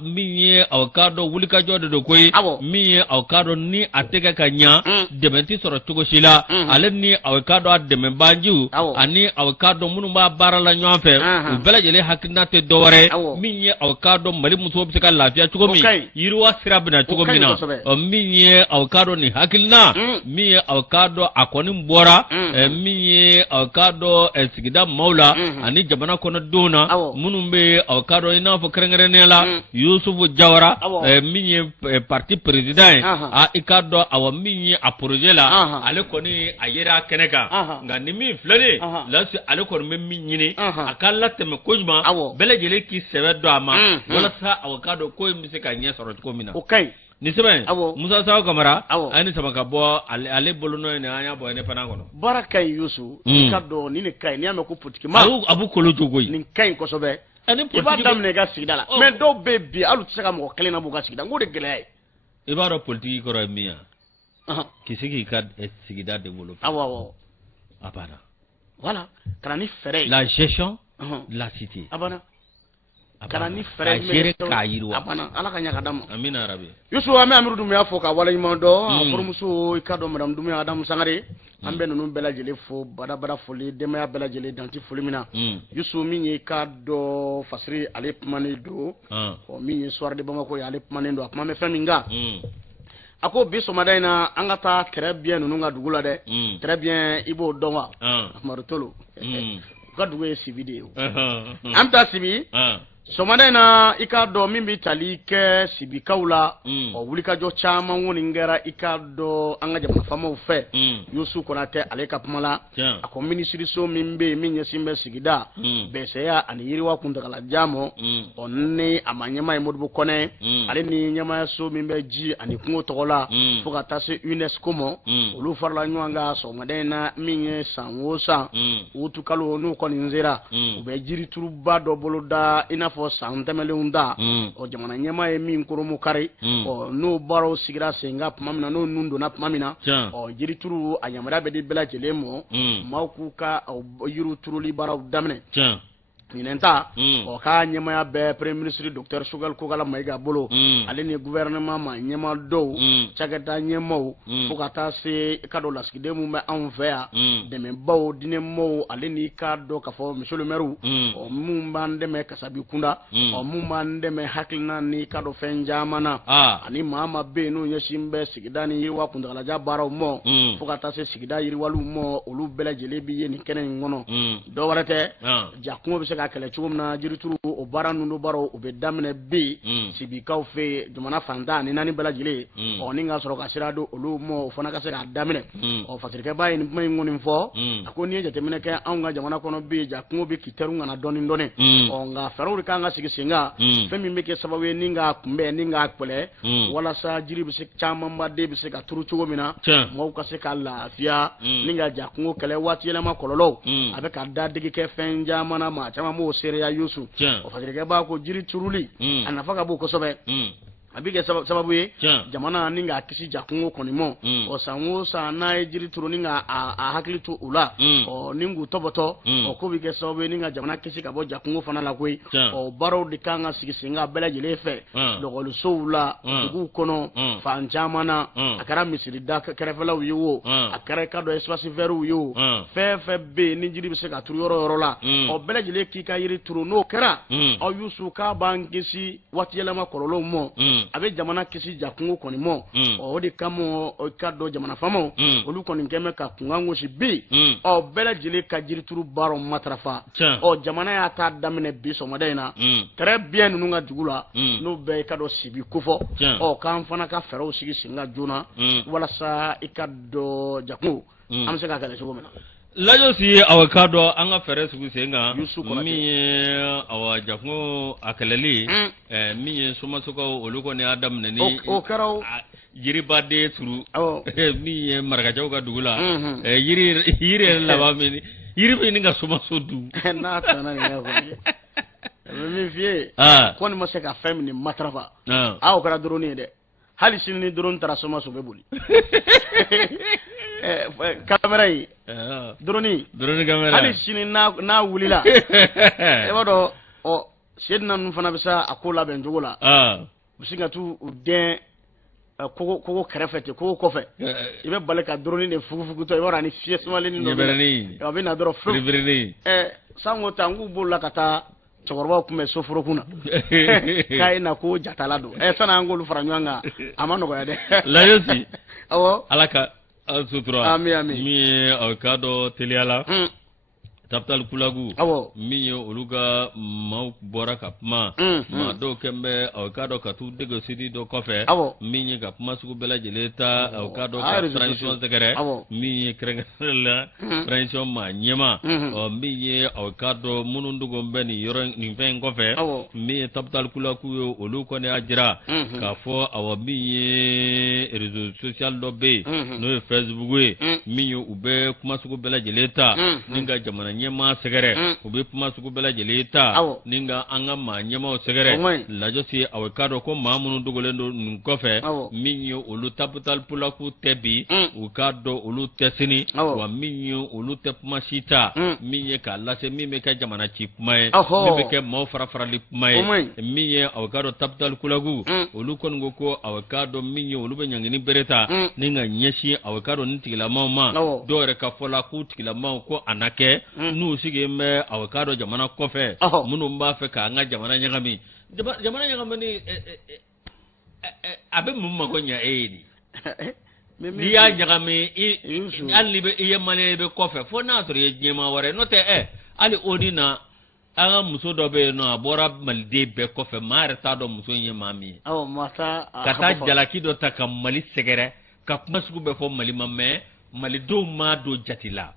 Miye awakado wulika jode do koi. Miye awakado ni ateka kanya. Dementi soro chuko shila. Ale ni awakado a demenbanju. Ani awakado munumba bara la nywanfe. Ubela jele hakina te do minye awakado mali muso bisika lafia chugo mi yirwa sirabina chugo mina minye awakado ni hakilna minye awakado akoni mbora minye awakado sigida maula ani jamana kono dona munumbe awakado inafo krengerenela Yusufu Jawara minye parti president ikado awa minye aprojela ale koni ayera keneka ngani mi flane lasi ale koni minyini akalla teme kojma bele jele ki sebe do ama wala sa awakado ko mbise ka nya soro ko mina ni sebe Musa Saw Kamara ani sama ka bo ale boluno ne anya bo ne panangono baraka Yusu kado ni ne kai ni ame ko putiki ma abu kolo jogoy ni kai ko sobe iba damne ga sigdala mais do bebi alu tsaka mo kelena bu ga sigda ngode gele iba ro politique ko ramia kisiki kad sigida develop awo apana voilà kana ni fɛrɛ la gestion de la cité abana kana ni fɛrɛ gere ka yirwa abana ala ka ɲaga dama amina rabi Yusu ame amiru dumya fo ka wala ɲuman dɔ furumuso i ka dɔ madame dumya adamu sangare an bɛ ninnu bɛɛ lajɛlen fo badabada foli denbaya bɛɛ lajɛlen danti foli min na Yusu min ye i ka dɔ fasiri ale kumanen don min ye soir de Bamako ye ale kumanen don a kuma bɛ fɛn min kan a ko bi sɔgɔmada in na an ka taa très bien ninnu ka dugu la dɛ très bien i b'o dɔn wa Amadu Tolo u ka dugu ye Sibi de ye an bɛ taa Sibi sɔgɔmada in na i k'a dɔn min bɛ tali kɛ Sibikaw la wulikajɔ caman kɔni kɛra i k'a dɔn an ka jamana faamaw fɛ Yusu Konatɛ ale ka kuma la a ko minisiriso min bɛ yen min ɲɛsin bɛ sigida bɛsɛya ani yiriwa kuntagalajan ma ni a ma ɲɛmaa ye Modibo Kɔnɛ ale ni ɲɛmaayaso min bɛ ji ani kungo tɔgɔ la fo ka taa se UNESCO ma olu farala ɲɔgɔn kan sɔgɔmada in na min ye san o san utu kalo n'u kɔni sera u bɛ jirituruba dɔ boloda i n'a fɔ san tɛmɛlenw da jamana ɲɛmaa ye min koromu kari n'o baaraw sigira sen kan tuma min na n'o nun donna tuma min na jirituru a yamaruya bɛ di bɛɛ lajɛlen ma maaw k'u ka yiriw turuli baaraw daminɛ ɲinɛn ta k'a ɲɛmaya bɛɛ premier ministre docteur Choguel Kokala Mayiga bolo ale ni gouvernement ma ɲɛma dɔw cakɛda ɲɛmaw fo ka taa se ka dɔ lasigiden mun bɛ anw fɛ yan dɛmɛbaw dinɛmaw ale ni ka dɔ ka fɔ monsieur le maire mun b'an dɛmɛ kasabi kunda mun b'an dɛmɛ hakilina ni ka dɔ fɛn caman na ani maa ma bɛ yen n'o ɲɛsin bɛ sigida ni yiriwa kuntagalajan baaraw ma fo ka taa se sigida yiriwaliw ma olu bɛɛ lajɛlen bɛ ye nin kɛnɛ in kɔnɔ dɔ wɛrɛ tɛ jakungo bɛ se ka kɛlɛ cogo min na jirituru o baara ninnu baaraw o bɛ daminɛ bi Sibikaw fɛ jamana fantan ani naani bɛɛ lajɛlen ni ka sɔrɔ ka sira don olu ma o fana ka se k'a daminɛ fasirikɛba ye nin kuma in kɔni fɔ a ko n'i ye jateminɛ kɛ anw ka jamana kɔnɔ bi jakungo bɛ kitɛriw kana dɔɔnin dɔɔnin nka fɛɛrɛw de kan ka sigi sen kan fɛn min bɛ kɛ sababu ye ni k'a kunbɛn ni k'a kɛlɛ walasa jiri bɛ se camanbaden bɛ se ka turu cogo min na mɔgɔw ka se ka lafiya ni ka jakungo kɛlɛ waati yɛlɛma kɔlɔlɔw a bɛ ka dadigi kɛ fɛn caman na maa caman b'o seereya Yusu fasirikɛ b'a ko jiri turuli a nafa ka bon kosɛbɛ a bɛ kɛ sababu ye jamana ni k'a kisi jakungo kɔni ma san o san n'a ye jiri turu ni ka a hakili to u la ni k'u tɔbɔtɔ ko bɛ kɛ sababu ye ni ka jamana kisi ka bɔ jakungo fana la koyi baaraw de kan ka sigi sen kan bɛɛ lajɛlen fɛ lakɔlisow la duguw kɔnɔ fan caman na a kɛra misirida kɛrɛfɛlaw ye o a kɛra ka dɔ espace vertw ye o fɛn fɛn bɛ yen ni jiri bɛ se ka turu yɔrɔ o yɔrɔ la bɛɛ lajɛlen k'i ka yiri turu n'o kɛra Yusu k'a b'an kisi waati yɛlɛma kɔlɔlɔw ma a bɛ jamana kisi jakungo kɔni ma o de kama ka dɔ jamana faamaw olu kɔni kɛmɛ ka kunkan gosi bi bɛɛ lajɛlen ka jirituru baaraw matarafa jamana y'a ta daminɛ bi sɔgɔmada in na très bien ninnu ka dugu la n'o bɛɛ ka dɔ Sibi kofɔ k'an fana ka fɛɛrɛw sigi sen kan joona walasa i ka dɔ jakungo an bɛ se ka kɛlɛ cogo min na Lajosi aw ka dɔn an ka fɛɛrɛ sugu sen kan min ye aw jakungo a kɛlɛli min ye somasokaw olu kɔni y'a daminɛ ni o kɛra yiribaden turu min ye marakajaw ka dugu la yiri yɛrɛ laban min yiri bɛ nin ka somaso dun n'a tɛmɛna nin kɛ kɔni a bɛ min f'i ye ko nin ma se ka fɛn min matarafa o kɛra drone ye dɛ hali sini ni drone taara somaso bɛ boli kamera yi drone kamera hali sini n'a wulila e b'a dɔn Seydina ninnu fana bɛ se a ko labɛn cogo la u bɛ se ka t'u dɛn kogo kɛrɛfɛ ten kogo kɔfɛ i bɛ bali ka drone de fugufugutɔ i b'a dɔn ani fiɲɛ sumalennin dɔ a bɛ na dɔrɔn fewu sango ta n k'u bolo la ka taa cɛkɔrɔbaw tun bɛ soforokun na k'a ye na ko jatala don sani an k'olu fara ɲɔgɔn kan a ma nɔgɔya dɛ Lajosi awɔ Ala ka sutura min ye aw ka dɔ teliya la Capital Kulagu min ye olu ka maaw bɔra ka kuma maa dɔw kɛn bɛ aw ka dɔn ka t'u dege sidi dɔ kɔfɛ min ye ka kuma sugu bɛɛ lajɛlen ta aw ka dɔn ka transition sɛgɛrɛ min ye kɛrɛnkɛrɛnnen la transition maa ɲɛma min ye aw ka dɔn minnu dogon bɛ nin fɛn in kɔfɛ min ye Capital Kulagu ye olu kɔni y'a jira k'a fɔ aw min ye réseau social dɔ bɛ yen n'o ye Facebook ye min ye u bɛ kuma sugu bɛɛ lajɛlen ta ni ka jamana ɲɛmaa sɛgɛrɛ u bɛ kuma sugu bɛɛ lajɛlen ta ni ka an ka maa ɲɛmaaw sɛgɛrɛ lajɔ si aw k'a dɔn ko maa minnu dogolen don nin kɔfɛ min ye olu taputapulaku tɛ bi u k'a dɔn olu tɛ sini wa min ye olu tɛ kuma si ta min ye k'a lase min bɛ kɛ jamana ci kuma ye min bɛ kɛ maaw fara farali kuma ye min ye aw k'a dɔn taputalikulaku olu kɔni ko ko aw k'a dɔn min ye olu bɛ ɲangini bere ta ni ka ɲɛsin aw k'a dɔn ni tigilamaw ma dɔw yɛrɛ ka fɔ la k'u tigilamaw ko a na kɛ n'u sigilen bɛ aw k'a dɔn jamana kɔfɛ minnu b'a fɛ k'an ka jamana ɲagami jamana ɲagami ni a bɛ mun mago ɲɛ e ye de n'i y'a ɲagami hali ni i ye maliyɛn i bɛ kɔfɛ fo n'a sɔrɔ i ye diɲɛmaa wɛrɛ n'o tɛ hali o ni na an ka muso dɔ bɛ yen nɔ a bɔra maliden bɛɛ kɔfɛ maa yɛrɛ t'a dɔn muso in ye maa min ye ka taa jalaki dɔ ta ka mali sɛgɛrɛ ka kuma sugu bɛɛ fɔ mali ma mɛ malidenw m'a don jate la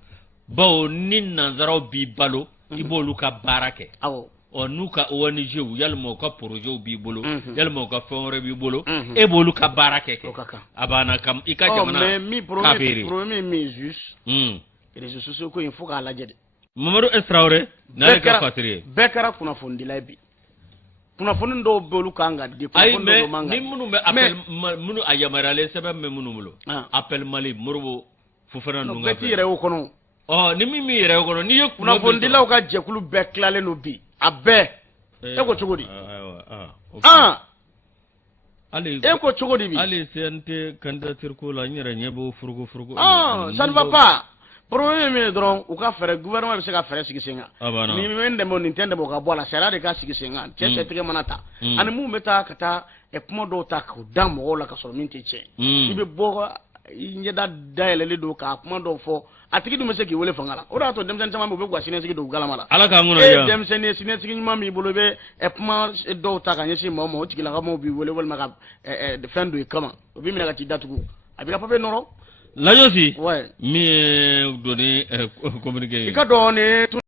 bawo ni nanzaraw b'i balo i b'olu ka baara kɛ n'u ka ONG yalima u ka projet b'i bolo yalima u ka fɛn wɛrɛ b'i bolo e b'olu ka baara kɛ a banna i ka jamana k'a feere problème min juste réseaux sociaux ko in fo k'a lajɛ de Mamadu Traoré n'ale ka fatiri ye bɛɛ kɛra kunnafonidila ye bi kunnafoni dɔw bɛ olu kan ka di ayi mais ni minnu bɛ appel minnu a yamaruyalen sɛbɛn bɛ minnu bolo appel Mali Moribo Fofana ninnu bɛɛ t'i yɛrɛ y'o kɔnɔ ni min b'i yɛrɛ y'o kɔnɔ n'i ye kunnafonidilaw ka jɛkulu bɛɛ tilalen don bi a bɛɛ e ko cogo di e ko cogo di bi hali CNT candidature ko la n yɛrɛ ɲɛ b'o furugu ça ne va pas problème min dɔrɔn u ka fɛɛrɛ gouvernement bɛ se ka fɛɛrɛ sigi sen kan ni min dɛmɛ nin tɛ dɛmɛ ka bɔ a la sariya de ka sigi sen kan cɛ tigɛ mana ta ani mun bɛ taa ka taa kuma dɔw ta k'u da mɔgɔw la ka sɔrɔ min tɛ tiɲɛ i bɛ bɔ i ɲɛda dayɛlɛlen don k'a kuma dɔw fɔ a tigi dun bɛ se k'i wele fanga la o de y'a to denmisɛnnin caman bɛ u bɛ siniɲɛsigi don u galama la ala k'an kɔnɔ denmisɛnnin ye siniɲɛsigi ɲuman b'i bolo i bɛ kuma dɔw ta ka ɲɛsin mɔgɔ ma o tigilamaw b'i wele walima ka fɛn don i kama o b'i minɛ ka t'i datugu a b'i ka papier nɔrɔ Lajosi min ye donni communiqué i ka dɔn